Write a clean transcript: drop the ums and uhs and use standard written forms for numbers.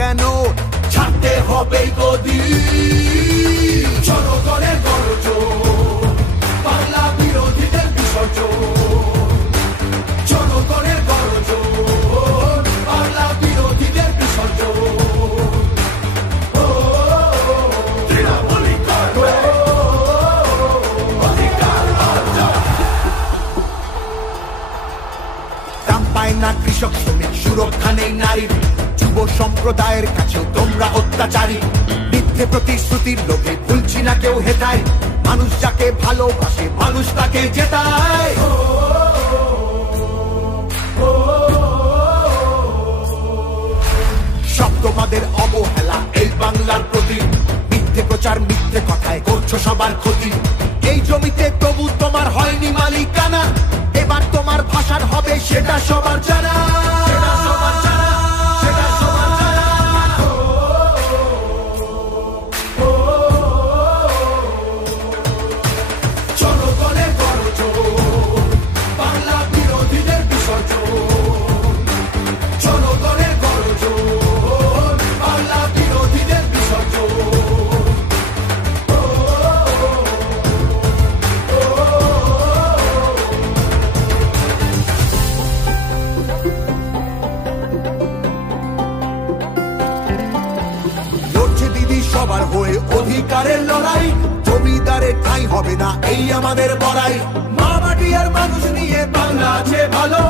যেন ছাড়তে হবে গদি। জনগণের গর্জন, বাংলা বিরোধীদের বিসর্জন। জনগণের গর্জন, বাংলা বিরোধীদের বিসর্জন। দাম পায় না কৃষক শ্রমিক, সুরক্ষা নেই নারীর, যুব সম্প্রদায়ের কাছেও তোমরা অত্যাচারী। মিথ্যে প্রতিশ্রুতির লোভে ভুলছি না কেউ হেটায়, মানুষ যাকে ভালোবাসে মানুষ তাকে জেতায়। সব তোমাদের অবহেলা এই বাংলার প্রতি, মিথ্যে প্রচার মিথ্যে কথায় করছো সবার ক্ষতি। এই জমিতে তবু তোমার হয়নি মালিকানা, এবার তোমার ভাষার হবে সেটা সবার জানা। জনগণের গর্জন, বাংলা বিরোধীদের বিসর্জন। জনগণের গর্জন, বাংলা বিরোধীদের বিসর্জন। লড়ছে দিদি সবার হয়ে অধিকারের লড়াই, জমিদারের ঠাঁই হবে না এই আমাদের বড়াই। মা মাটি আর মানুষ নিয়ে বাংলা আছে ভালো।